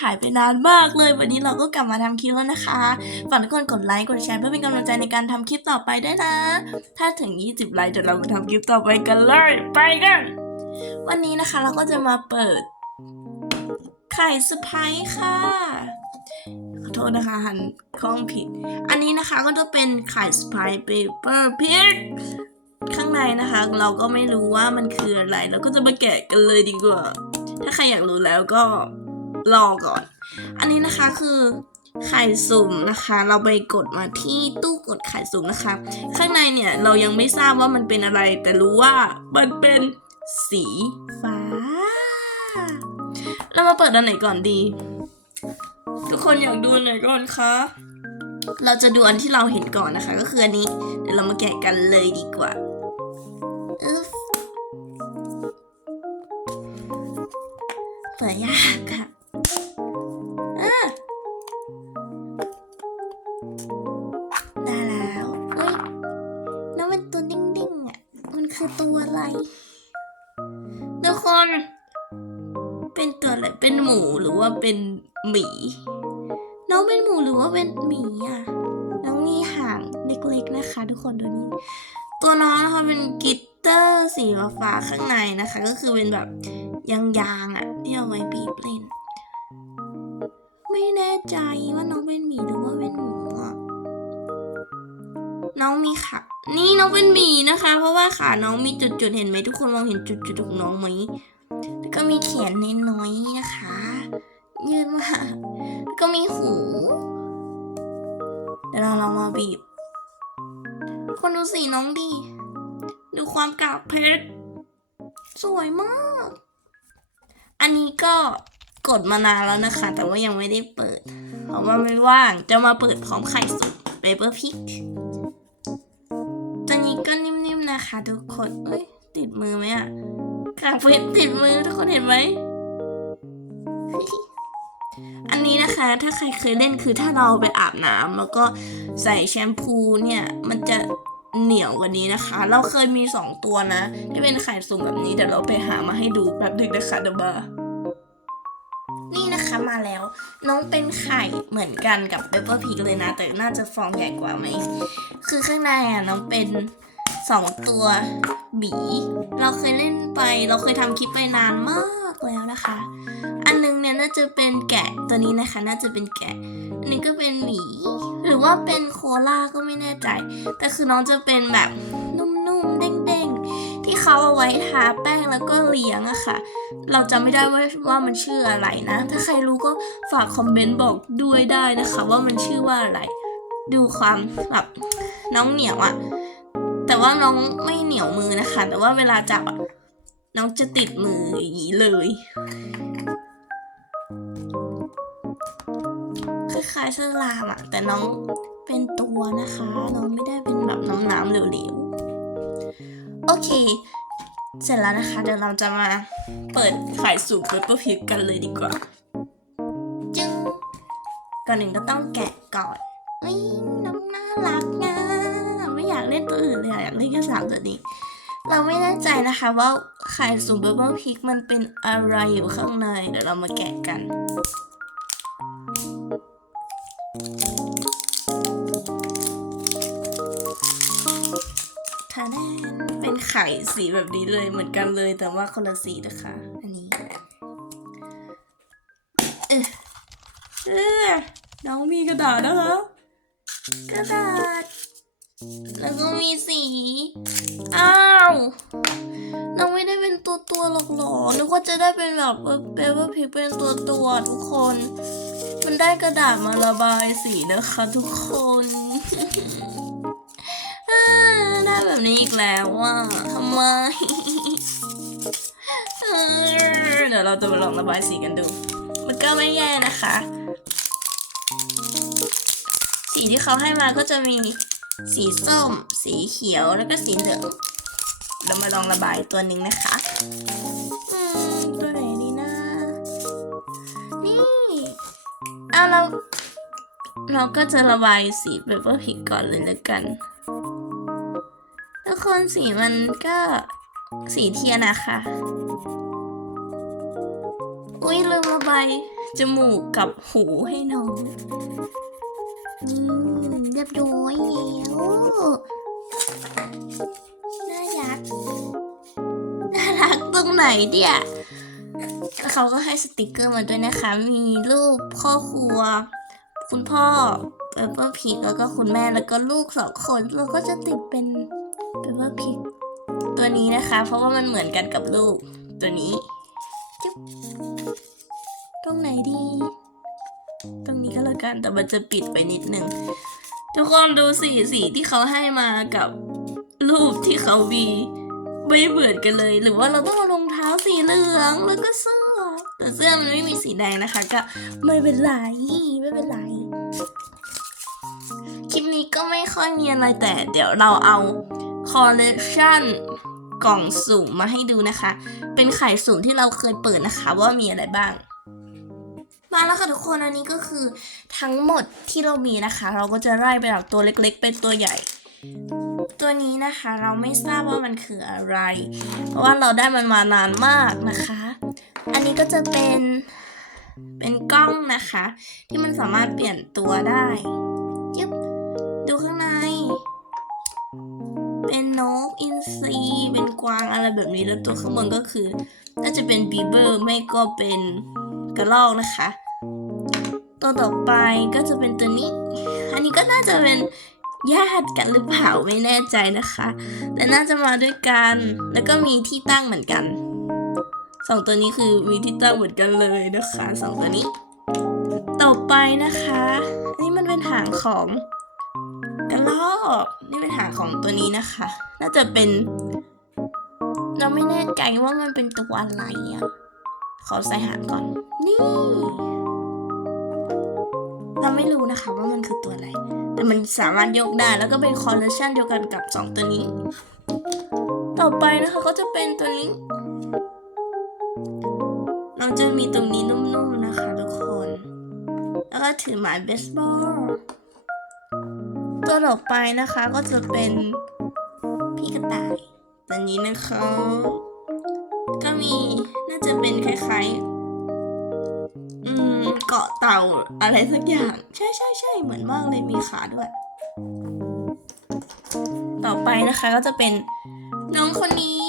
หายไปนานมากเลย วันนี้เราก็กลับมาทำคลิปแล้วนะคะฝากทุกคนกดไลค์กดแชร์เพื่อเป็นกำลังใจในการทำคลิปต่อไปด้วยนะ ถ้าถึง 20 ไลค์เดี๋ยวเราไปทำคลิปต่อไปกันเลยไปกันวันนี้นะคะเราก็จะมาเปิด ไข่สไปซ์ค่ะขอโทษนะคะหันกล้องผิด อันนี้นะคะก็จะเป็นไข่สไปซ์เปเปอร์พิกข้างในนะคะ เราก็ไม่รู้ว่ามันคืออะไร เราก็จะมาแกะกันเลยดีกว่า ถ้าใครอยากรู้แล้วก็ รอก่อน อันนี้นะคะคือไข่สุ่มนะคะ เราไปกดมาที่ตู้กดไข่สุ่มนะคะ ข้างในเนี่ยเรายังไม่ทราบว่ามันเป็นอะไร แต่รู้ว่ามันเป็นสีฟ้า เรามาเปิดอันไหนก่อนดี ทุกคนอยากดูอันไหนก่อนคะ เราจะดูอันที่เราเห็นก่อนนะคะ ก็คืออันนี้ เดี๋ยวเรามาแกะกันเลยดีกว่าอึ๊บเปิดยากค่ะ หมี น้องเป็นหมูหรือว่าเป็นหมีอะ น้องมีหางเล็กๆนะคะ ทุกคนตัวนี้ ตัวน้องนะคะเป็นกิตเตอร์สีฟ้าข้างในนะคะ ก็คือเป็นแบบยางๆอะที่เอาไว้บีบเล่น ไม่แน่ใจว่าน้องเป็นหมีหรือว่าเป็นหมูอะน้องมีขานี่น้องเป็นหมีนะคะ เพราะว่าขาน้องมีจุดๆเห็นไหมทุกคนมองเห็นจุดๆของน้องไหมแล้วก็มีแขนน้อยๆนะคะ ยืดมากแล้วก็มีหู เดี๋ยวเราลองมาบีบ คนดูสีน้องดี ดูความกากเพชร สวยมาก อันนี้ก็กดมานานแล้วนะคะ แต่ว่ายังไม่ได้เปิด เพราะว่าไม่ว่าง จะมาเปิดพร้อมไข่สุกเปเปอร์พิกตัวนี้ก็นิ่มๆนะคะทุกคนเอ้ยติดมือไหมอะกากเพชรติดมือทุกคนเห็นไหม คะ ถ้าใครเคยเล่นคือถ้าเราไปอาบน้ำแล้วก็ใส่แชมพูเนี่ย มันจะเหนียวกว่านี้นะคะ เราเคยมีสองตัวนะ ที่เป็นไข่สุ่มแบบนี้เดี๋ยวเราไปหามาให้ดูแป๊บนึงนะคะเดบานี่นะคะมาแล้ว น้องเป็นไข่เหมือนกันกับเปเปอร์พิกเลยนะ แต่น่าจะฟองใหญ่กว่าไหม คือข้างในอะน้องเป็นสองตัวหมี เราเคยเล่นไป เราเคยทำคลิปไปนานมากแล้วนะคะาจะเป็นแกะตัวนี้นะคะ น่าจะเป็นแกะ อันนี้ก็เป็นหมี หรือว่าเป็นโคล่าก็ไม่แน่ใจ แต่คือน้องจะเป็นแบบนุ่มๆเด้งๆ ที่เขาเอาไว้ทาแป้งแล้วก็เลี้ยงอะค่ะ เราจำไม่ได้ว่าว่ามันชื่ออะไรนะ ถ้าใครรู้ก็ฝากคอมเมนต์บอกด้วยได้นะคะ ว่ามันชื่อว่าอะไร ดูความแบบน้องเหนียวอะแต่ว่าน้องไม่เหนียวมือนะคะ แต่ว่าเวลาจับอะน้องจะติดมืออย่างนี้เลย ล้ายๆสลามอะแต่น้องเป็นตัวนะคะ น้องไม่ได้เป็นแบบน้ำน้ำๆเหลวๆ โอเค เสร็จแล้วนะคะ เดี๋ยวเราจะมาเปิดขายสูตรเปเปอร์พิกกันเลยดีกว่า จึงก่อนหนึ่งก็ต้องแกะก่อนเอ้ยน้องน่ารักนะไม่อยากเล่นตัวอื่นเลยอะอยากเล่นแค่สามตัวนี้เราไม่แน่ใจนะคะว่าไข่สุ่มเบเบอร์พิกมันเป็นอะไรอยู่ข้างใน เดี๋ยวเรามาแกะกัน ข่สีแบบนี้เลยเหมือนกันเลยแต่ว่าคนละสีนะคะ อันนี้เออเออน้องมีกระดาษนะคะกระดาษ แล้วก็มีสี อ้าว น้องไม่ได้เป็นตัวตัวหรอกหรอนึกว่าจะได้เป็นแบบเปเปอร์พิกเป็นตัวตัวทุกคน มันได้กระดาษมาระบายสีนะคะทุกคน แบบนี้อีกแล้วว่าทำไม เดี๋ยวเราจะมาลองระบายสีกันดู มันก็ไม่แย่นะคะ สีที่เขาให้มาก็จะมีสีส้ม สีเขียวแล้วก็สีเหลือง เรามาลองระบายตัวหนึ่งนะคะตัวไหนดีนะ นี่เอาเราเราก็จะระบายสีเปเปอร์พิกก่อนเลยแล้วกัน คนสีมันก็สีเทียนนะคะอุ้ยลืมระบายจมูกกับหูให้น้องอืมเรียบร้อยแล้วน่ารัก น่ารักตรงไหนเดียแล้วเขาก็ให้สติกเกอร์มาด้วยนะคะ มีรูปครอครัว คุณพ่อเปเปอร์พิกแล้วก็คุณแม่แล้วก็ลูกสองคน เราก็จะติดเป็น เปเปอร์พิกตัวนี้นะคะ เพราะว่ามันเหมือนกันกับลูกตัวนี้จุ๊บตรงไหนดี ตรงนี้ก็แล้วกันแต่มันจะปิดไปนิดนึงทุกคนดูสีสีที่เขาให้มากับรูปที่เขามีไม่เหมือนกันเลย หรือว่าเราต้องเอารองเท้าสีเหลืองแล้วก็เสื้อ แต่เสื้อมันไม่มีสีแดงนะคะ ก็ไม่เป็นไรไม่เป็นไรคลิปนี้ก็ไม่ค่อยมีอะไรแต่เดี๋ยวเราเอา คอลเล t ชันกล่องสุ่มมาให้ดูนะคะ เป็นไข่สุ่มที่เราเคยเปิดนะคะว่ามีอะไรบ้าง มาแล้วค่ะทุกคนอันนี้ก็คือทั้งหมดที่เรามีนะคะ เราก็จะไล่ไปจากตัวเล็กๆ เป็นตัวใหญ่ ตัวนี้นะคะเราไม่ทราบว่ามันคืออะไร เพราะว่าเราได้มันมานานมากนะคะ อันนี้ก็จะเป็นเป็นกล้องนะคะ ที่มันสามารถเปลี่ยนตัวได้ แบบนี้แล้วตัวข้างบนก็คือ น่าจะเป็นบีเบอร์ไม่ก็เป็นกระรอกนะคะ ตัวต่อไปก็จะเป็นตัวนี้ อันนี้ก็น่าจะเป็นญาติกันหรือเปล่าไม่แน่ใจนะคะ แต่น่าจะมาด้วยกันแล้วก็มีที่ตั้งเหมือนกันสองตัวนี้คือมีที่ตั้งเหมือนกันเลยนะคะสองตัวนี้ ต่อไปนะคะอันนี้มันเป็นหางของกระรอกนี่เป็นหางของตัวนี้นะคะ น่าจะเป็น เราไม่แน่ใจว่ามันเป็นตัวอะไรอะ ขอใส่หางก่อน นี่ เราไม่รู้นะคะว่ามันคือตัวอะไร แต่มันสามารถยกได้แล้วก็เป็นคอลเลคชันเดียวกันกับสองตัวนี้ ต่อไปนะคะก็จะเป็นตัวนี้น้องจะมีตรงนี้นุ่มๆนะคะทุกคน แล้วก็ถือไม้เบสบอล ตัวต่อไปนะคะก็จะเป็นพี่กระต่าย ตัวนี้นะคะ ก็มีน่าจะเป็นคล้ายๆ อืมเกาะเต่าอะไรสักอย่าง ใช่ใช่ใช่เหมือนมากเลยมีขาด้วย ต่อไปนะคะก็จะเป็นน้องคนนี้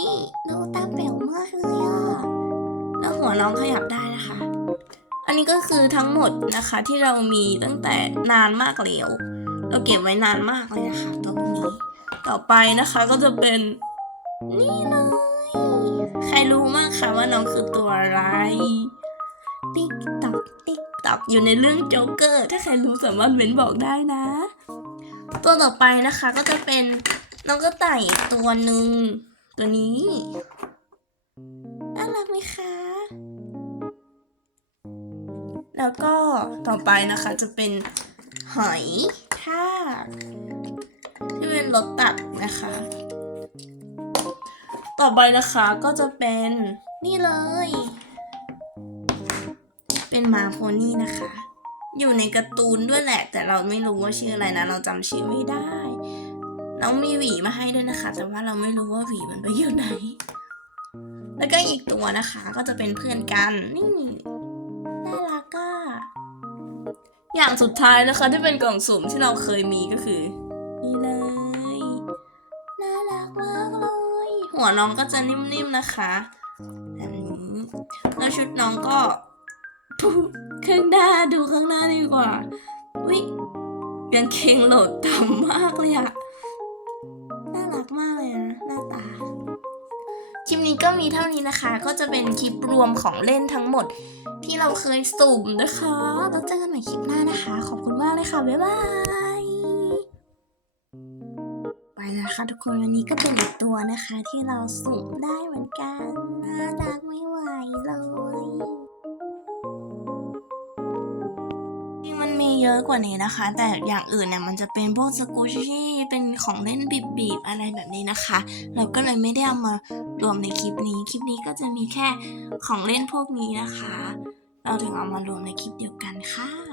ดูตาแป๋วมากเลยอะแล้วหัวน้องขยับได้นะคะ อันนี้ก็คือทั้งหมดนะคะที่เรามีตั้งแต่นานมากแล้วเราเก็บไว้นานมากเลยนะคะตัวนี้ ต่อไปนะคะก็จะเป็น นี่เลย ใครรู้มากคะว่าน้องคือตัวอะไร ติ๊กตอกติ๊กตอกอยู่ในเรื่องโจ๊กเกอร์ ถ้าใครรู้สามารถเม้นบอกได้นะ ตัวต่อไปนะคะก็จะเป็นน้องกระต่ายตัวหนึ่งตัวนี้น่ารักไหมคะ แล้วก็ต่อไปนะคะจะเป็นหอยทากที่เป็นรสตัดนะคะ ต่อไปนะคะก็จะเป็นนี่เลย เป็นหมาโพนี่นะคะ อยู่ในการ์ตูนด้วยแหละ แต่เราไม่รู้ว่าชื่ออะไรนะ เราจำชื่อไม่ได้ น้องมีหวีมาให้ด้วยนะคะ แต่ว่าเราไม่รู้ว่าหวีมันไปอยู่ไหน แล้วก็อีกตัวนะคะ ก็จะเป็นเพื่อนกันนี่น่ารักอะอย่างสุดท้ายนะคะ ที่เป็นกล่องสุ่มที่เราเคยมีก็คือ นี่เลยน่ารักมาก หัวน้องก็จะนิ่มๆนะคะแบบนี้แล้วชุดน้องก็ปุ๊บข้างหน้าดูข้างหน้าดีกว่าวิกางเกงโหลดต่ำมากเลยอะน่ารักมากเลยนะหน้าตาคลิปนี้ก็มีเท่านี้นะคะ ก็จะเป็นคลิปรวมของเล่นทั้งหมด ที่เราเคยสุ่มนะคะ แล้วเจอกันใหม่คลิปหน้านะคะ ขอบคุณมากเลยค่ะ บ๊ายบาย นะคะทุกคนวันนี้ก็เป็นอีกตัวนะคะที่เราสุ่มได้เหมือนกันน่ารักไม่ไหวเลยจริงมันมีเยอะกว่านี้นะคะ แต่อย่างอื่นเนี่ยมันจะเป็นพวกสกูชี่เป็นของเล่นบีบๆอะไรแบบนี้นะคะ เราก็เลยไม่ได้เอามารวมในคลิปนี้ คลิปนี้ก็จะมีแค่ของเล่นพวกนี้นะคะ เราถึงเอามารวมในคลิปเดียวกันค่ะ